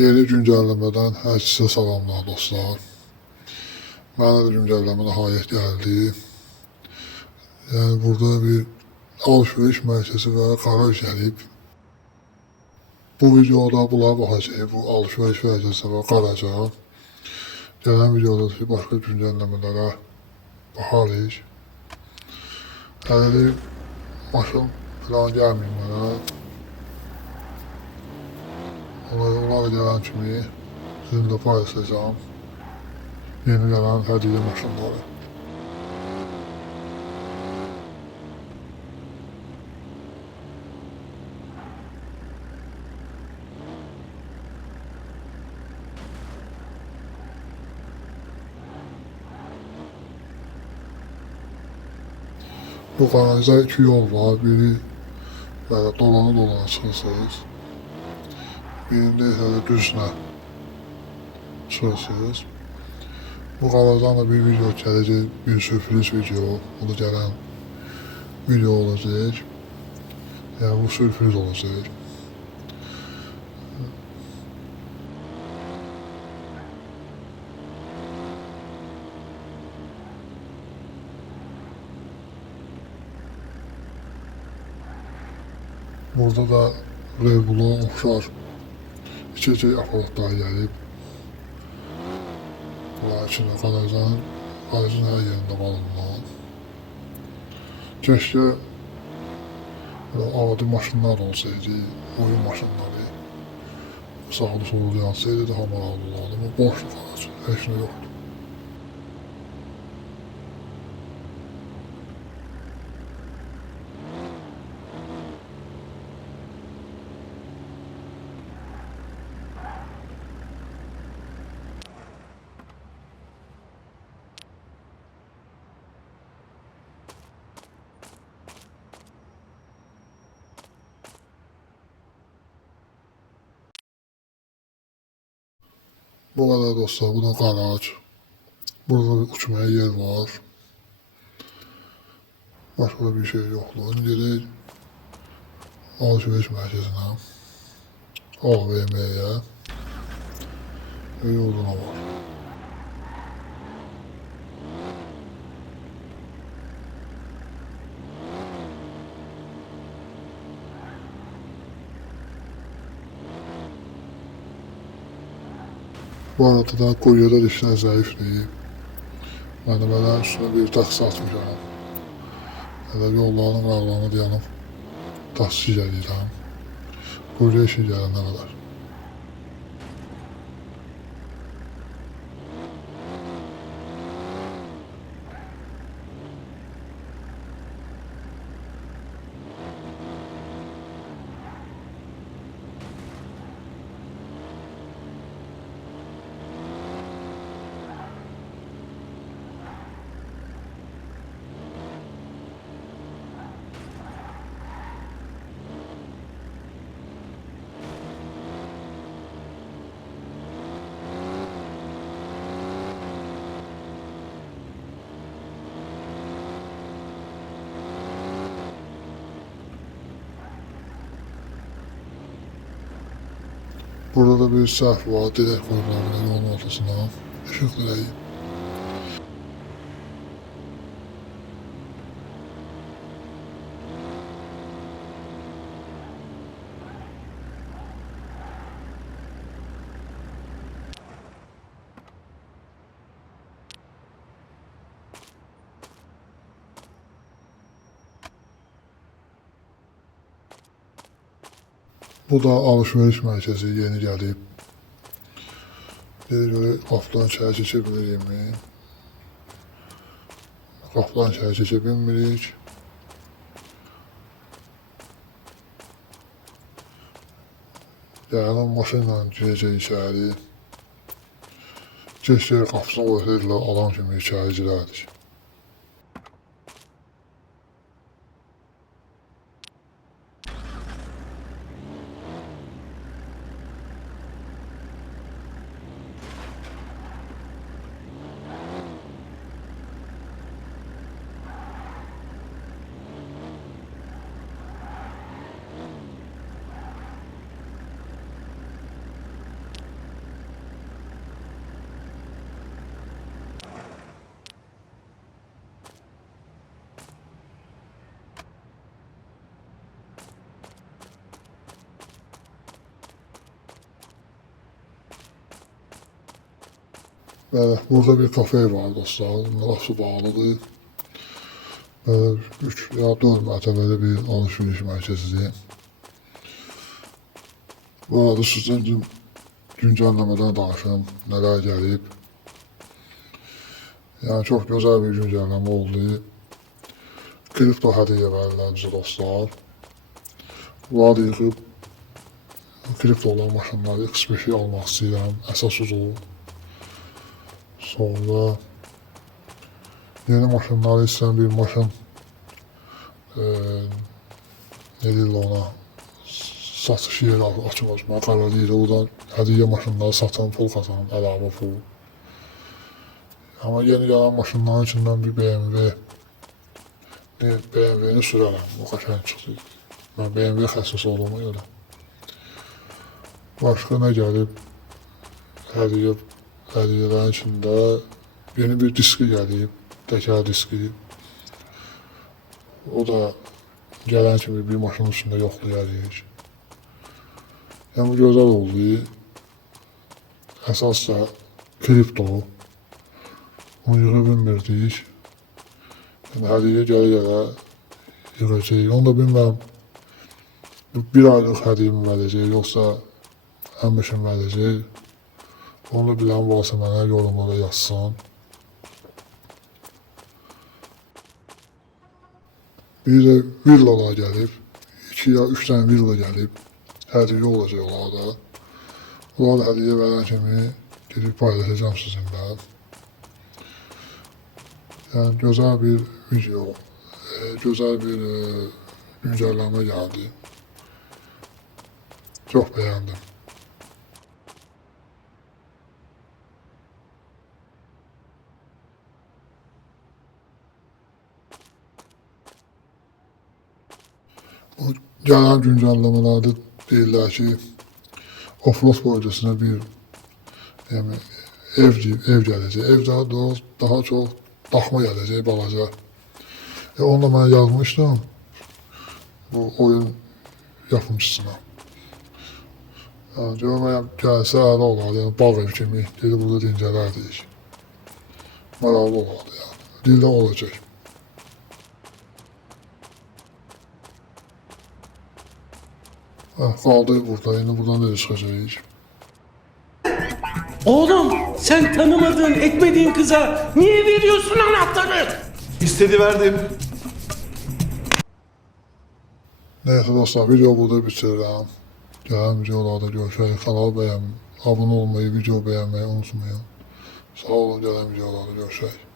Yeni güncəlləmədən hər kəsə salamlar dostlar. Mənə də güncəlləmə nəhayət gəldi. Yəni burada bir alışveriş mərkəzi və qaraj gəlib. Bu videoda bunlara baxacağıq. Bu alışveriş mərkəzi və qaraja. Gələn videoda başqa güncəlləmələrə baxarıq. Hələ maşın falan gəlməyim mənə. Onlar gələn kimi sizinlə paylaşacağım yeni gələn hədiyyə maşınları. Bu garajda iki yol var. Biri böyle dolana çıxırsınız. Birində isə düzlə çıxırsınız. Bu garajdan da bir video gələcək, bir sürpriz video. Bu da gələn video olacaq. Yəni bu sürpriz olacaq. Burada da Red Bull'a oxşar içecek aparatlar gəlib. Bunlar içində garajın hər yerində qalınlar. Keşke adi maşınlar olsaydı, oyun maşınları sağlı sollu yansaydı daha maraqlı olardı. Ama boşluq garaj, heç nə yoxdur. Bu kadar dostlar, bu da garaj. Burada bir uçmaya yer var. Başka bir şey yokluğun. Gerek alışveriş merkezine, AVM'ye ve yoluna var. Bu arada da Korya'da işler zayıf değil. Məndəmələr üstünə bir taksi atmışam. Hələ yollarının qarlarını dayanıb taksi gəlirəm. Qorya işi gələnə qədər. Burada da bir səhv var, dirək qoyulmalı yolun ortasına, işıq direği. Bu da alışveriş mərkəzi yeni gəlib. Dedi göre qapıdan içeri çekebilirim mi? Qapıdan içeri çekebilmirik. Yani maşınla girəcək içeri. Keşke qapısını qoysaydılar, adam kimi içeri girərdik. Bəli, burada bir kafe var dostlar. Burası bağlıdır. Böyle 3 ya 4 mərtəbəli bir alışveriş mərkəzidir. Bu arada sizdən güncəlləmədən danışım, nələr gəlib. Yəni çox gözəl bir güncəlləmə oldu. Kripto hədiyyə verirlər bizə dostlar. Bunları yığıb kripto olan maşınları X5 almaq istəyirəm. Əsas o. Sonra yeni maşınları istəyən bir maşın ne deyirlər ona satış yeri açmaq qərar deyir. Oradan hədiyyə maşınları satan pul kazanın, əlavə pul. Ama yeni gelen maşınların içindən bir BMW'ni sürərəm. O qəşəng çıxdı. Mən BMW xəssas olduğuma görə. Başqa nə gəlib? Hədiyyələrin içində yeni bir diski gəlib. Təkər diski. O da gələn kimi bir maşının üstündə yoxlayarıq. Yəni bu gözəl oldu. Əsas da kripto. Onu yığa bilmirdik. Yəni hədiyyə gələ yığacaq. Onu da bilməm. Bir aylıq hədiyyə mi verəcək, yoxsa həmişə verəcək. Onu bilən varsa mənə yorumlara yazsın. Bir de villalar gəlib. 2 ya 3 tane villa gəlib. Hədiyyə olacaq onlarda. Bunlar hədiyyə verən kimi gedib paylaşacağım sizinlə. Yəni gözəl bir video, gözəl bir güncəlləmə gəldi. Çox bəyəndim. O gələn güncəlləmələrdə deyirlər ki, offroad bölgəsinə bir yəni, ev gələcək. Ev daha çox daxma gələcək, balaca. Onu da mən yazmışdım bu oyun yapımcısına. Yəni, görməyəm gəlsə əla olardı, yəni bağ ev kimi gedib burada dincələrdik. Maraqlı olardı yəni. Dildə olacaq. Kaldı burada, yine buradan nereye çıkacağız? Oğlum sen tanımadığın, etmediğin kıza niye veriyorsun anahtarı? İstedi verdim. Neyse dostlar, video burada bitirirəm. Gələn videolarda görüşək. Kanal abone olmayı, video beğenmeyi unutmayın. Sağ olun, gələn videolarda görüşək.